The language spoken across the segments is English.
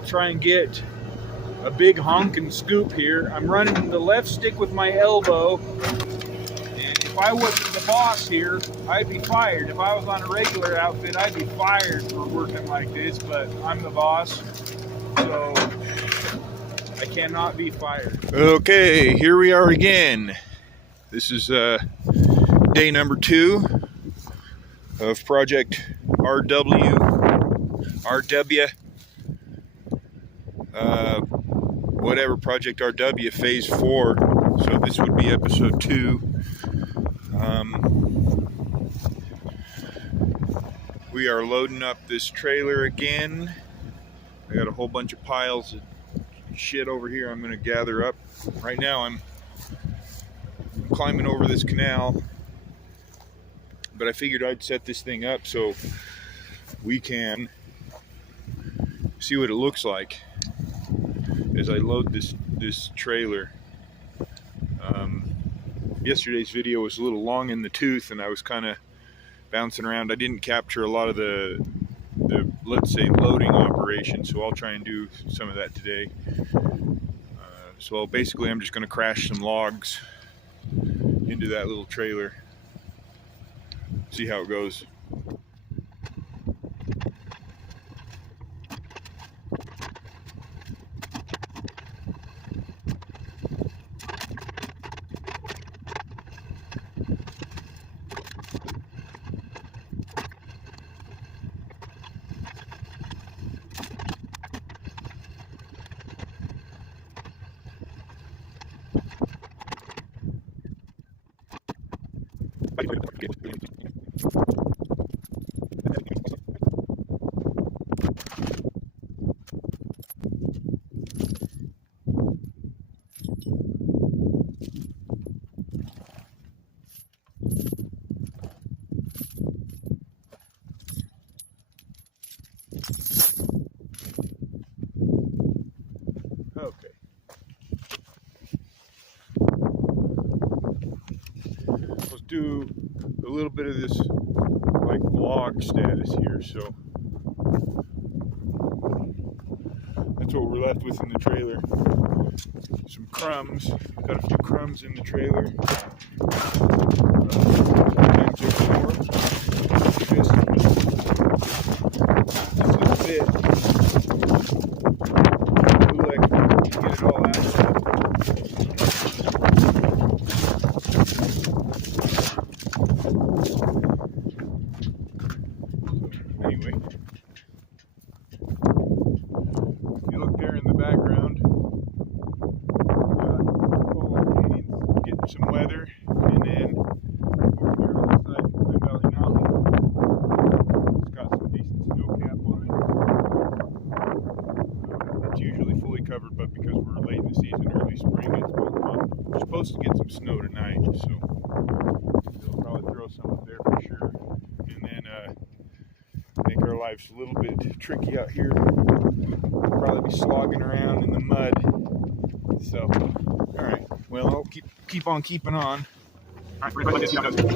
I'll try and get a big honk and scoop here. I'm running the left stick with my elbow, and if I wasn't the boss here, I'd be fired. If I was on a regular outfit, I'd be fired for working like this, but I'm the boss, so I cannot be fired. Okay, here we are again. This is day number 2 of Project RW, whatever, Project RW Phase 4. So this would be episode 2. We are loading up this trailer again. I got a whole bunch of piles of shit over here I'm going to gather up. Right now I'm climbing over this canal, but I figured I'd set this thing up so we can see what it looks like as I load this trailer. Yesterday's video was a little long in the tooth and I was kind of bouncing around. I didn't capture a lot of the let's say loading operation, so I'll try and do some of that today. So basically I'm just going to crash some logs into that little trailer, see how it goes. Okay. Let's do a little bit of this like vlog status here. So that's what we're left with in the trailer. Some crumbs. Got a few crumbs in the trailer. Just a bit. Get it all out. Anyway, you look there in the background, getting some weather, and then over here on the side of Valley Mountain, it's got some decent snow cap on it. It's usually fully covered, but because we're late in the season, early spring, we're supposed to get some snow tonight, so they'll probably throw some up there for sure, and then make our lives a little bit tricky out here. We'll probably be slogging around in the mud. So, all right. Well, I'll keep on keeping on. All right, we're going to see how it goes.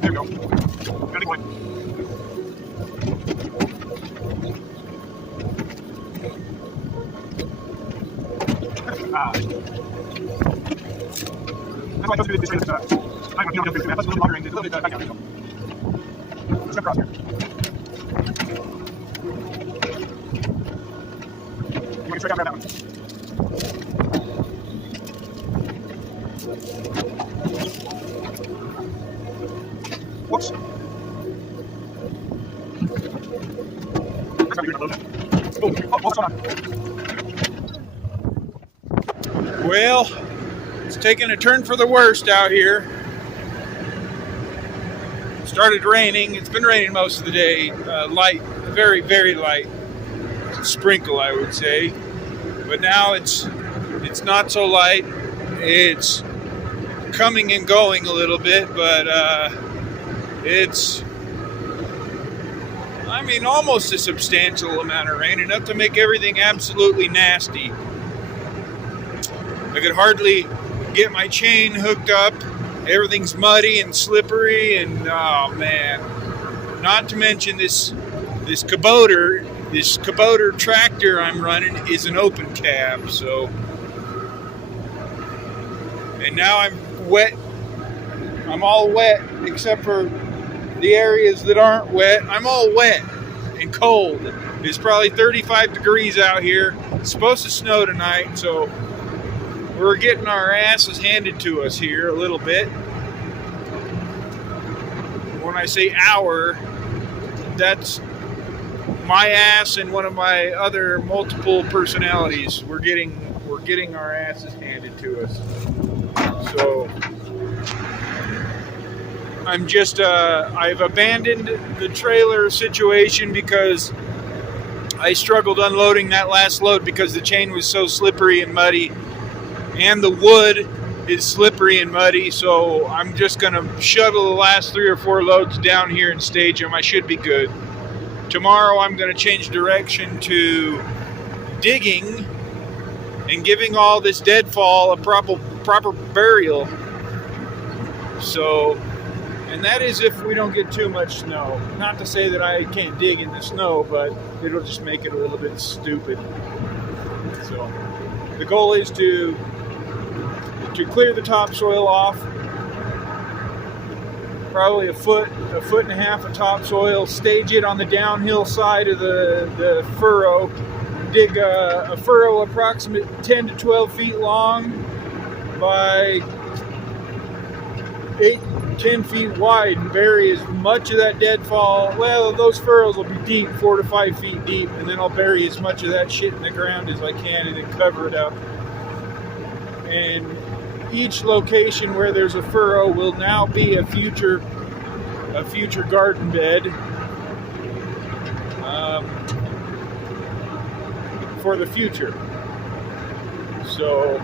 There we go. Got a point. That's why I chose to do this trailer. I'm going to jump through this. That's a little longer and it's a little bit back out. So let's jump across here. You can straight out grab that one. Whoops. That's not good. Oh, what's going on? Well, it's taking a turn for the worst out here. Started raining. It's been raining most of the day. Light, very, very light sprinkle, I would say. But now it's It's not so light. It's coming and going a little bit, but it's, I mean, almost a substantial amount of rain, enough to make everything absolutely nasty. I could hardly get my chain hooked up. Everything's muddy and slippery, and oh man. Not to mention this Kubota tractor I'm running is an open cab, so. And now I'm wet. I'm all wet except for the areas that aren't wet. I'm all wet and cold. It's probably 35 degrees out here. It's supposed to snow tonight, so we're getting our asses handed to us here a little bit. When I say our, that's my ass and one of my other multiple personalities. We're getting our asses handed to us. So I'm just I've abandoned the trailer situation because I struggled unloading that last load because the chain was so slippery and muddy, and the wood is slippery and muddy. So I'm just gonna shuttle the last 3 or 4 loads down here and stage them. I should be good. Tomorrow I'm gonna change direction to digging and giving all this deadfall a proper burial. So, and that is if we don't get too much snow. Not to say that I can't dig in the snow, but it'll just make it a little bit stupid. So the goal is to clear the topsoil off, probably a foot and a half of topsoil, stage it on the downhill side of the furrow, dig a furrow approximately 10 to 12 feet long by 8-10 feet wide, and bury as much of that deadfall. Well, those furrows will be deep, 4 to 5 feet deep, and then I'll bury as much of that shit in the ground as I can and then cover it up. And each location where there's a furrow will now be a future garden bed for the future. So,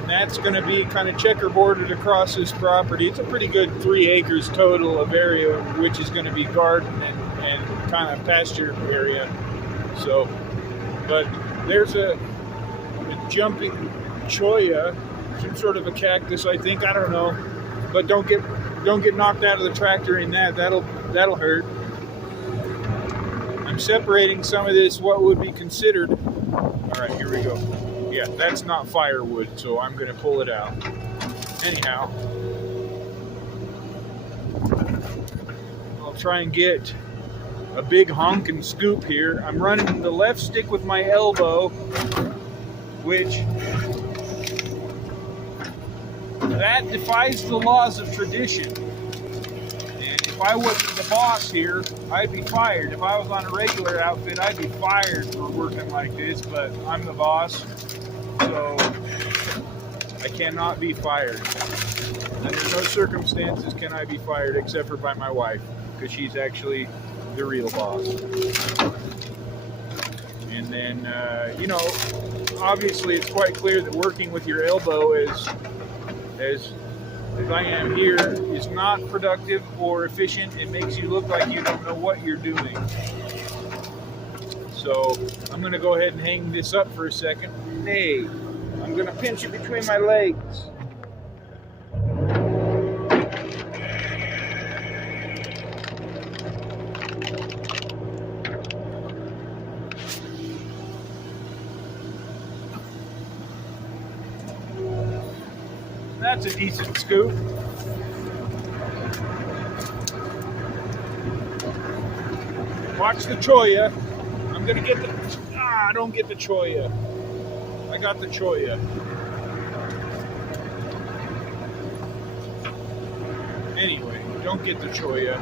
and that's going to be kind of checkerboarded across this property. It's a pretty good 3 acres total of area, which is going to be garden and kind of pasture area. So, but there's a jumping cholla, some sort of a cactus, I think. I don't know, but don't get knocked out of the tractor in that. That'll hurt. I'm separating some of this, what would be considered. All right, here we go. Yeah, that's not firewood, so I'm going to pull it out. Anyhow, I'll try and get a big honking scoop here. I'm running the left stick with my elbow, which that defies the laws of tradition. And if I wasn't the boss here, I'd be fired. If I was on a regular outfit, I'd be fired for working like this, but I'm the boss, so I cannot be fired. Under no circumstances can I be fired except for by my wife, because she's actually the real boss. And then, obviously it's quite clear that working with your elbow as I am here is not productive or efficient. It makes you look like you don't know what you're doing. So I'm going to go ahead and hang this up for a second. Hey, I'm going to pinch it between my legs. That's a decent scoop. Watch the cholla. I'm gonna get the. I don't get the cholla. I got the cholla. Anyway, don't get the cholla.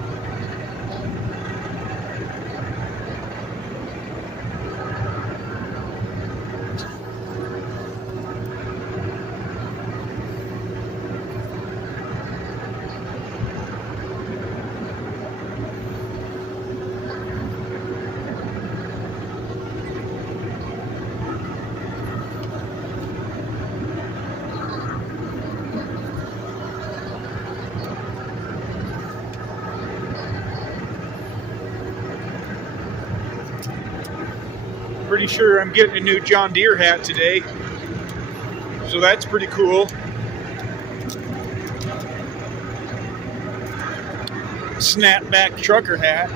pretty sure I'm getting a new John Deere hat today. So that's pretty cool. Snapback trucker hat.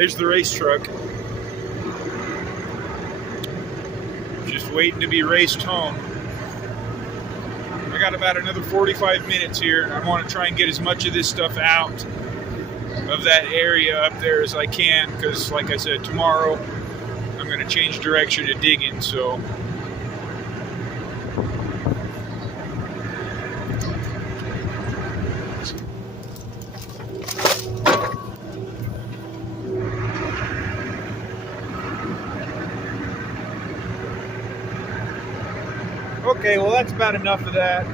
There's the race truck. Just waiting to be raced home. I got about another 45 minutes here. I want to try and get as much of this stuff out of that area up there as I can, because like I said, tomorrow I'm going to change direction to digging, so okay, well that's about enough of that.